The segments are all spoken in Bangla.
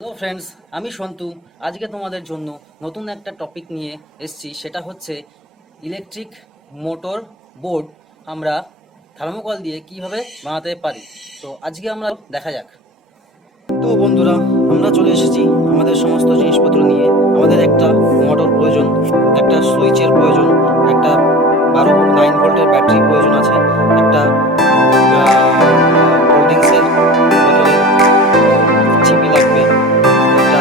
হ্যালো ফ্রেন্ডস, আমি সন্তু। আজকে তোমাদের জন্য নতুন একটা টপিক নিয়ে এসেছি। সেটা হচ্ছে ইলেকট্রিক মোটর বোর্ড আমরা থার্মোকল দিয়ে কিভাবে বানাতে পারি। তো আজকে আমরা দেখা যাক। তো বন্ধুরা, আমরা চলে এসেছি আমাদের সমস্ত জিনিসপত্র নিয়ে। আমাদের একটা মোটর প্রয়োজন, একটা সুইচের প্রয়োজন, একটা 9 ভোল্টের ব্যাটারি প্রয়োজন আছে, একটা কোল্ড ড্রিঙ্কসের বোতলের চিপি লাগবে, একটা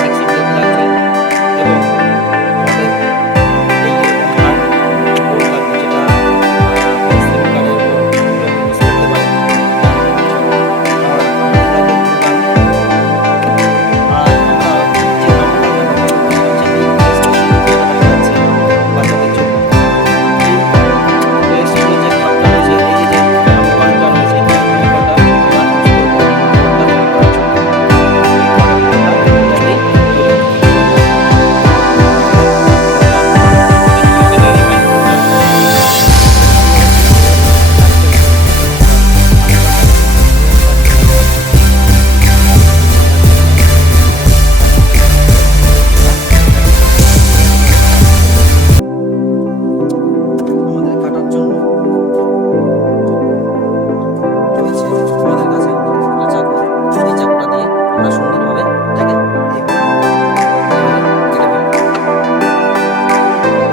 মিক্সি প্লেট লাগবে এবং আমাদের এইরকম হার্ড বোর্ড লাগবে, যেটা এসএমডি কার্ডের উপর ইউজ করতে পারে। আর আমাদের লাগবে আর আমরা যে থার্মোকলটা ব্যবহার করছি হচ্ছে এই প্লে স্টেশন, যেটা দেখা যাচ্ছে বাচ্চাদের জন্য। এই প্লে স্টেশনের যে খাপটা রয়েছে, এই যে থার্মোকলটা রয়েছে, এই থার্মোকলটা আমরা ইউজ করবো বোর্ডটা তৈরি করার জন্য। এই থার্মোকলটা এটাতেই তৈরি হবে। দেখা যাক আমরা এটা কিভাবে তৈরি হয়। এই হচ্ছে আমাদের কাজটা হচ্ছে আমরা থার্মোকলটাকে এভাবে বানিয়ে নেব। বানিয়ে নিয়ে তার মধ্যে সমস্ত আমরা ব্যাটারি এভাবে বসিয়ে দেবো। আমাদের কাটার জন্য রয়েছে আমাদের কাছে একটা চাকু। এই চাকুটা দিয়ে আমরা সুন্দরভাবে এটাকে এইভাবে এইভাবে কেটে ফেলবো।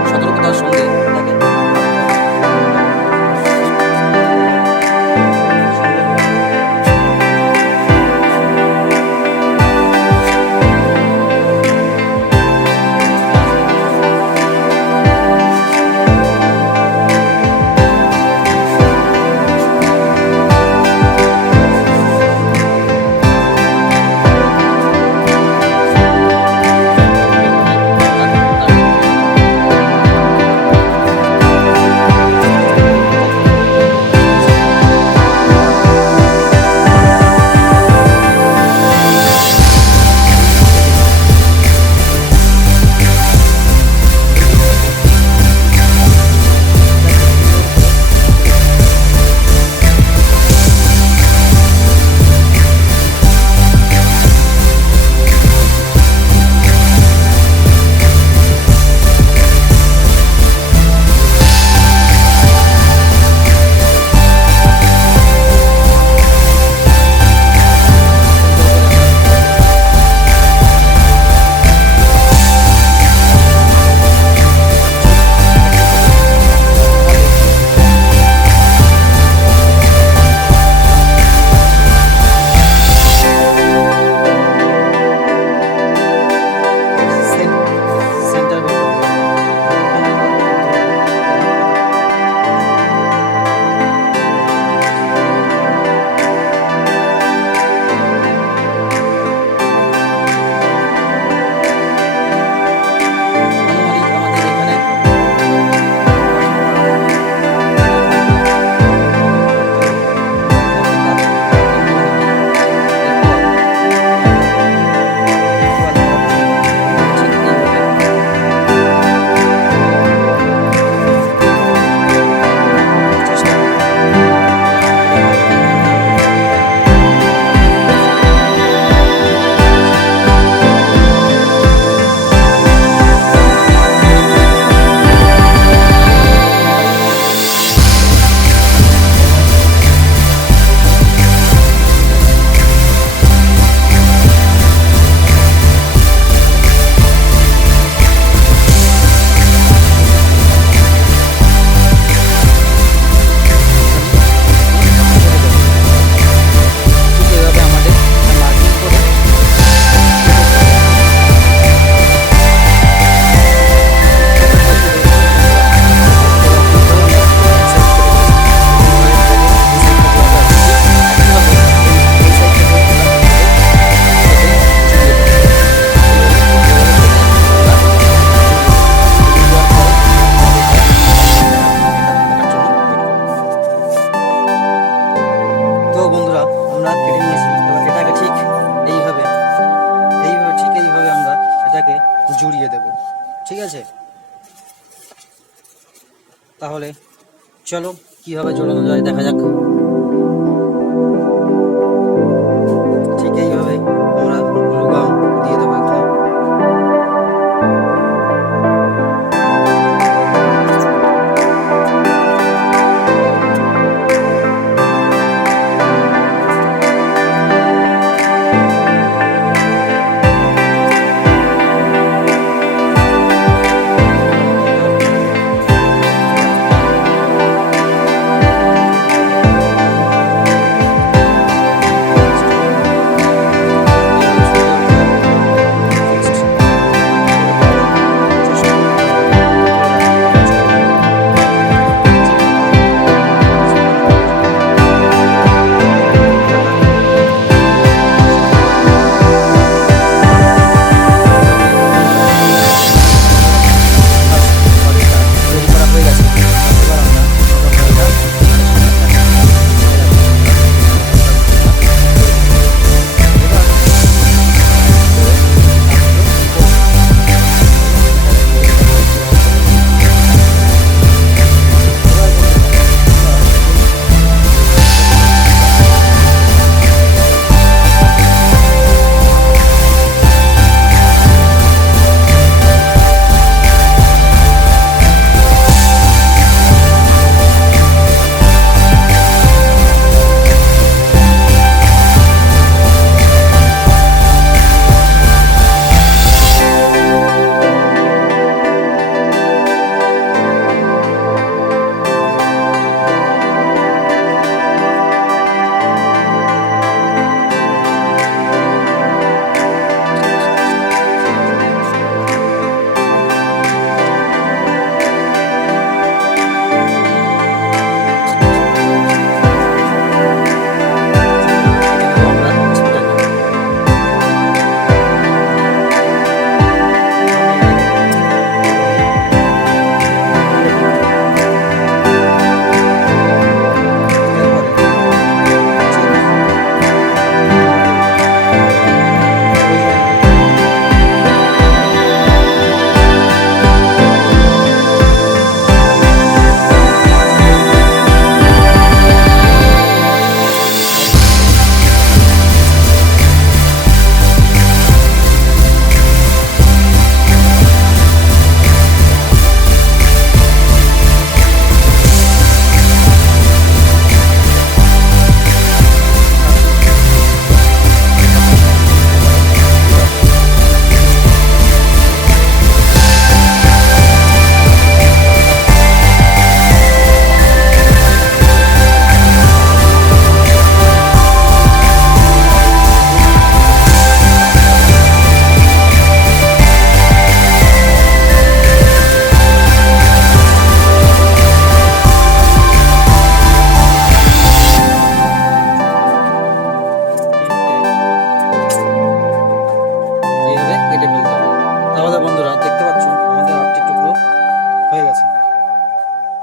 সতর্কতার সঙ্গে এটাকে কাটতে হবে, কাটার চেষ্টা করতে হবে সুন্দরভাবে। এইভাবে আমরা কাটবো। এইভাবে এইভাবে এটাকে সুন্দর করে কেটে নেব। সুন্দর করে আমরা এটাকে একইভাবে আমাদের সেন সেন্টার বের করব। এখানে আমরা ধরবো এভাবে করে। আনুমানিক আমাদের এখানে 5 মিটার হবে। এখানে 5 মিটার। তো আমরা এটাকে কাটবো আনুমানিক। এরপর ইকুয়াল করার জন্য ঠিক এইভাবে চেষ্টা করব। এটাকে কাটতে হবে। এখানে এখানে চলে যাবে। ঠিক এভাবে আমাদের একটা মার্কিং করে কেটে ফেলতে হবে। এটা বসিয়ে দেবো। বন্ধুরা, দেখতে পাচ্ছ কিভাবে আমি এক সাইড কেটে দিয়েছি। এইভাবে এটাকে এই সাইডটা বসে আছে। ঠিক একইভাবে এই সাইড থেকেও আমরা এইভাবে কেটে ঝুলিয়ে দেবো। এইভাবে এভাবে কেটে আমরা ঝুলিয়ে দেবো। ঝুলিয়ে দেওয়ার পরে আমাদের কাজ আমরা এটা কাটার জন্য ওয়েট করব। তো বন্ধুরা, আমরা কেটে নিয়েছি। এবার এটাকে ঠিক এইভাবে ঠিক এইভাবে আমরা এটাকে জুড়িয়ে দেব। ঠিক আছে, তাহলে চলো কিভাবে জোড়ানো যায় দেখা যাক। ঠিক এইভাবে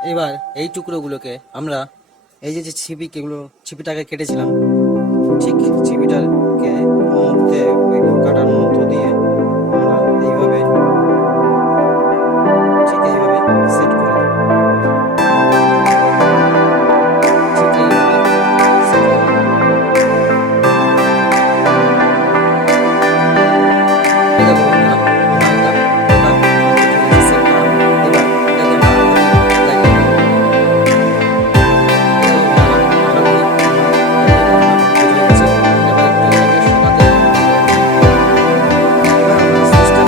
এবার এই টুকরোগুলোকে আমরা এই যে যে ছিপিটাকে কেটেছিলাম, ঠিক ছিপিটাকে মধ্যে ওই কাটার মধ্য দিয়ে আমরা এইভাবে ঠিক এইভাবে সেট করে দেব। ঠিক এইভাবে সেট করে দেব। এই দেখো বন্ধুরা, আমার এটা টোটাল কমপ্লিট হয়ে গেছে সেট করা। এবার এটাকে আমরা হাতে লাগিয়ে দেব। এই দেখো বন্ধুরা, আশা করি আমার আইডিয়াটা কমপ্লিট হয়ে গেছে। এবার একটু এটাকে শোকাতে হবে। এবার আমরা সুইচটা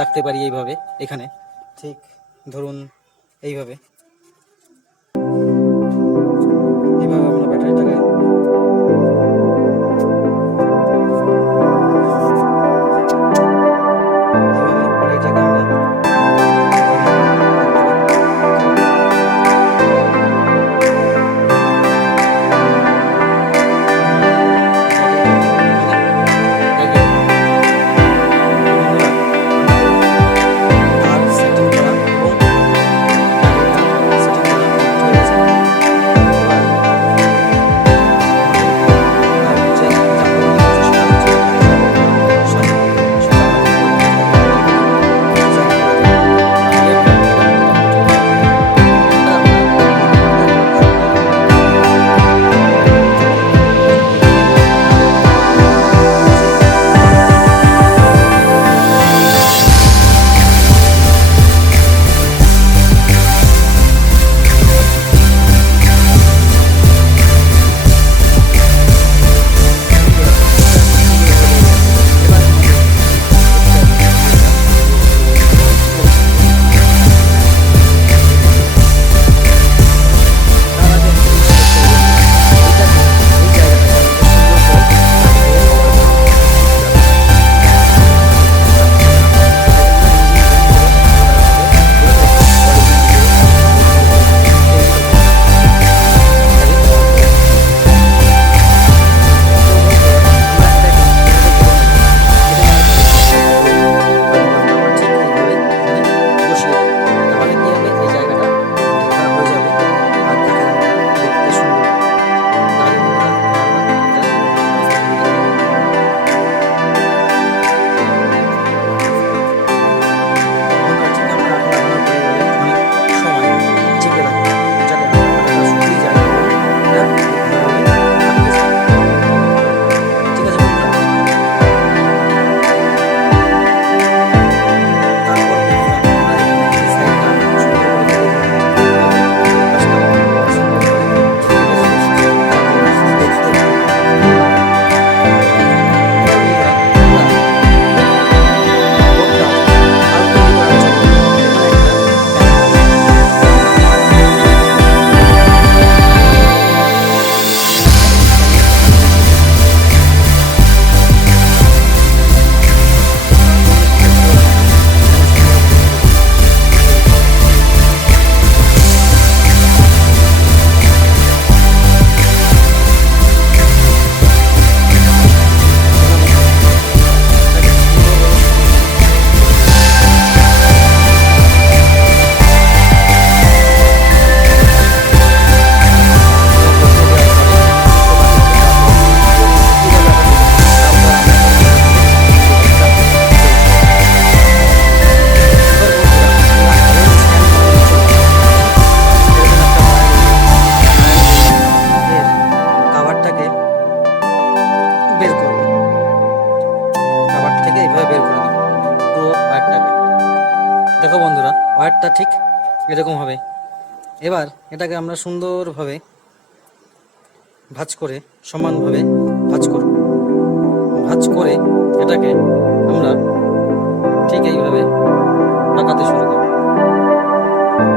রাখতে পারি এইভাবে। এখানে ঠিক ধরুন এইভাবে এইভাবে আমরা ব্যাটারিটাকে এইভাবে এটাকে আমরা দেখো বন্ধুরা, ওয়্যারটা ঠিক এরকম হবে। এবার এটাকে আমরা সুন্দরভাবে ভাঁজ করে সমানভাবে ভাঁজ করব। ভাঁজ করে এটাকে আমরা ঠিক এইভাবে পাকাতে শুরু করব।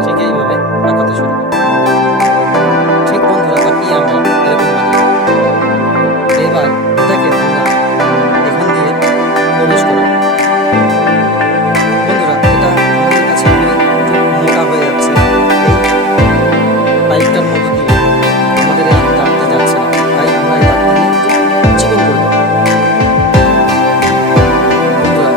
ঠিক এইভাবে পাকাতে শুরু করব। ঠিক বন্ধুরা, পাকিয়ে আমরা এরকম বানাবো। এবার এটাকে আমরা এখান দিয়ে প্রবেশ করাবো। বন্ধুরা, এটা আমাদের কাছে একটু মোটা হয়ে যাচ্ছে। এই পাইপটার মধ্যে দিয়ে আমাদের এই তারটা যাচ্ছে না, তাই আমরা এই তারটা দিয়ে একটু চিকন করে দেবো। বন্ধুরা,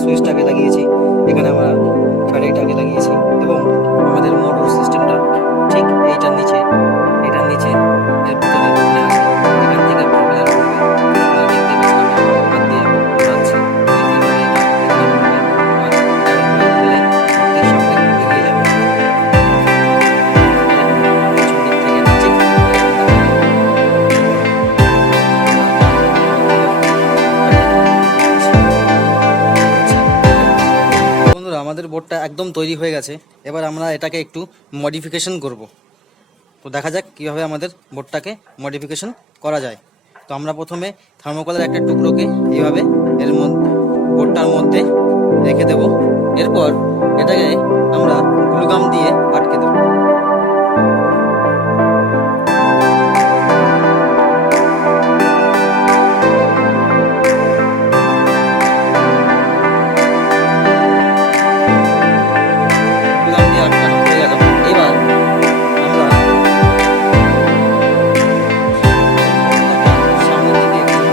সুইচটাকে লাগিয়েছি, এখানে আমরা ব্যাটারিটাকে লাগিয়েছি এবং আমাদের মোটর সিস্টেমটা ঠিক এইটার নিচে এর ভিতরে মানে আছে। এখান থেকে প্রপেলার ঘুরবে, আপনারা দেখতে পাচ্ছেন আমি আমার হাত দিয়ে ঘোরাচ্ছি। এইভাবে এটা এখানে ঘুরবে আর এটাকে ঘুরলে প্রত্যেক সামনে এগিয়ে যাবে। পিছন দিক থেকে ঠিক বন্ধুরা, আমাদের বোর্ডটা একদম তৈরি হয়ে গেছে। এবার আমরা এটাকে একটু মডিফিকেশন করব। তো দেখা যাক কীভাবে আমাদের বোর্ডটাকে মডিফিকেশন করা যায়। তো আমরা প্রথমে থার্মোকলের একটা টুকরোকে এইভাবে এর মধ্যে বোর্ডটার মধ্যে রেখে দেব। এরপর এটাকে আমরা গ্লুগাম দিয়ে আটকে দেব। গ্লুগাম দিয়ে আটকানো হয়ে গেল। এবার আমরা সামনের দিকে একটু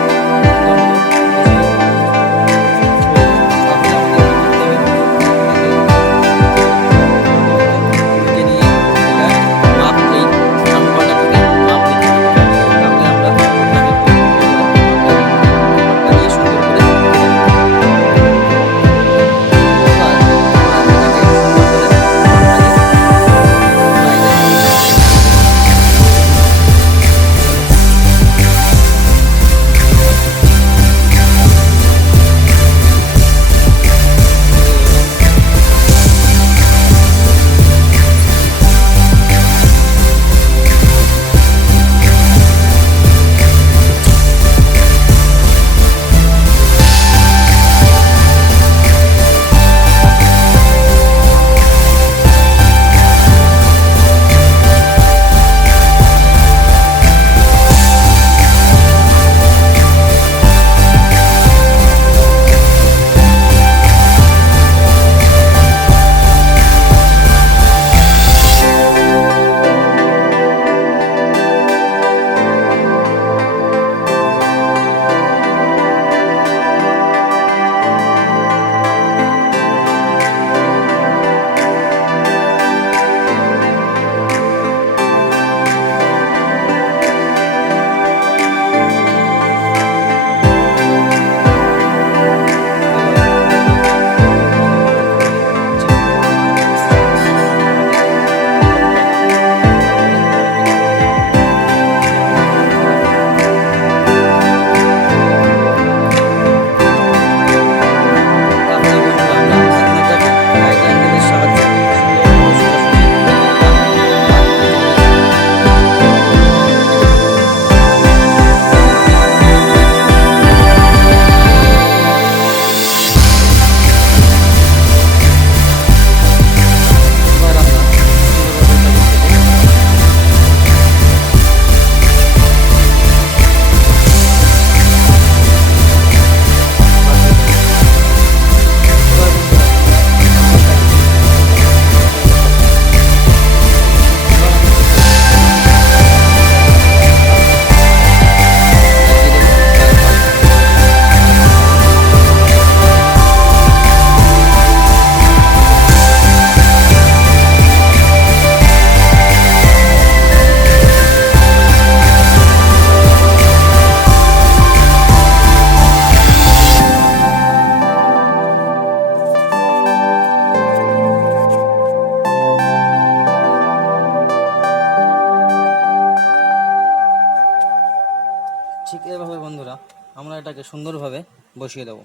ঠিক এভাবে বন্ধুরা আমরা এটাকে সুন্দরভাবে বসিয়ে দেবো।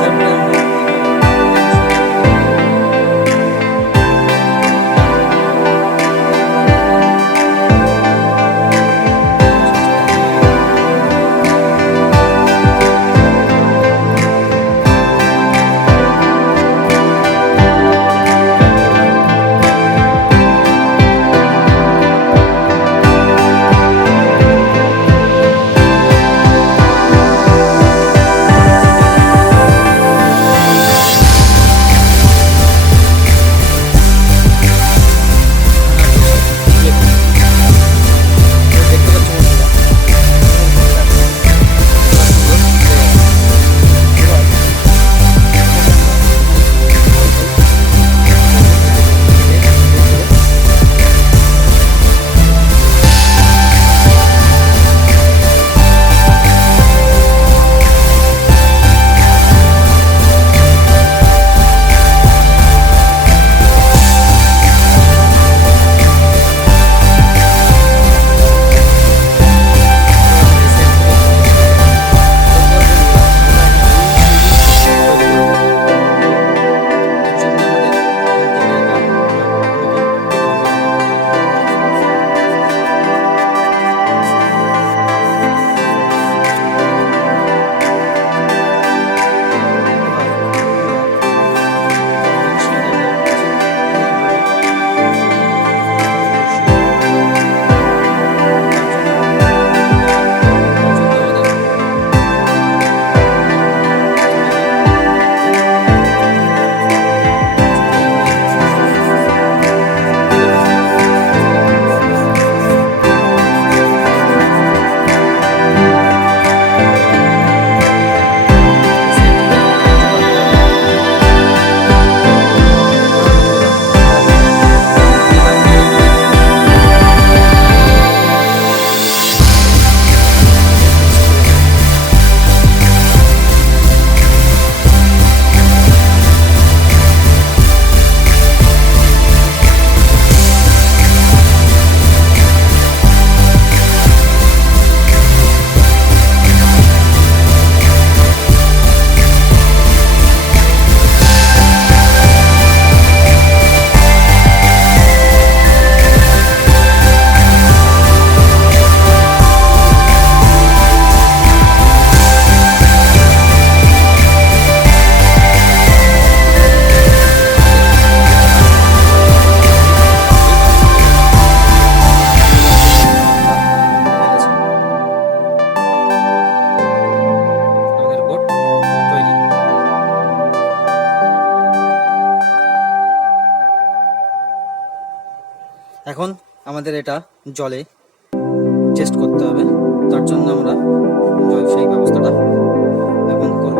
তারপরে আমরা এখন আমাদের এটা জলে টেস্ট করতে হবে, তার জন্য আমরা সেই ব্যবস্থাটা এখন করব।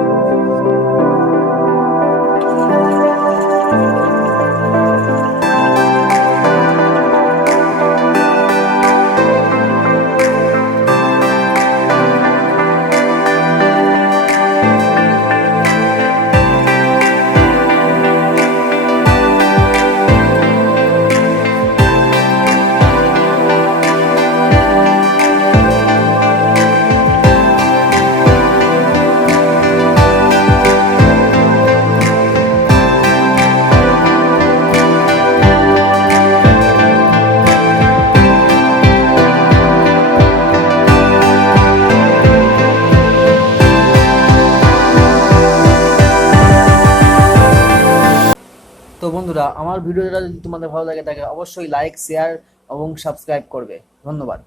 তো বন্ধুরা, আমার ভিডিওটা যদি তোমাদের ভালো লাগে থাকে অবশ্যই লাইক, শেয়ার এবং সাবস্ক্রাইব করবে। ধন্যবাদ।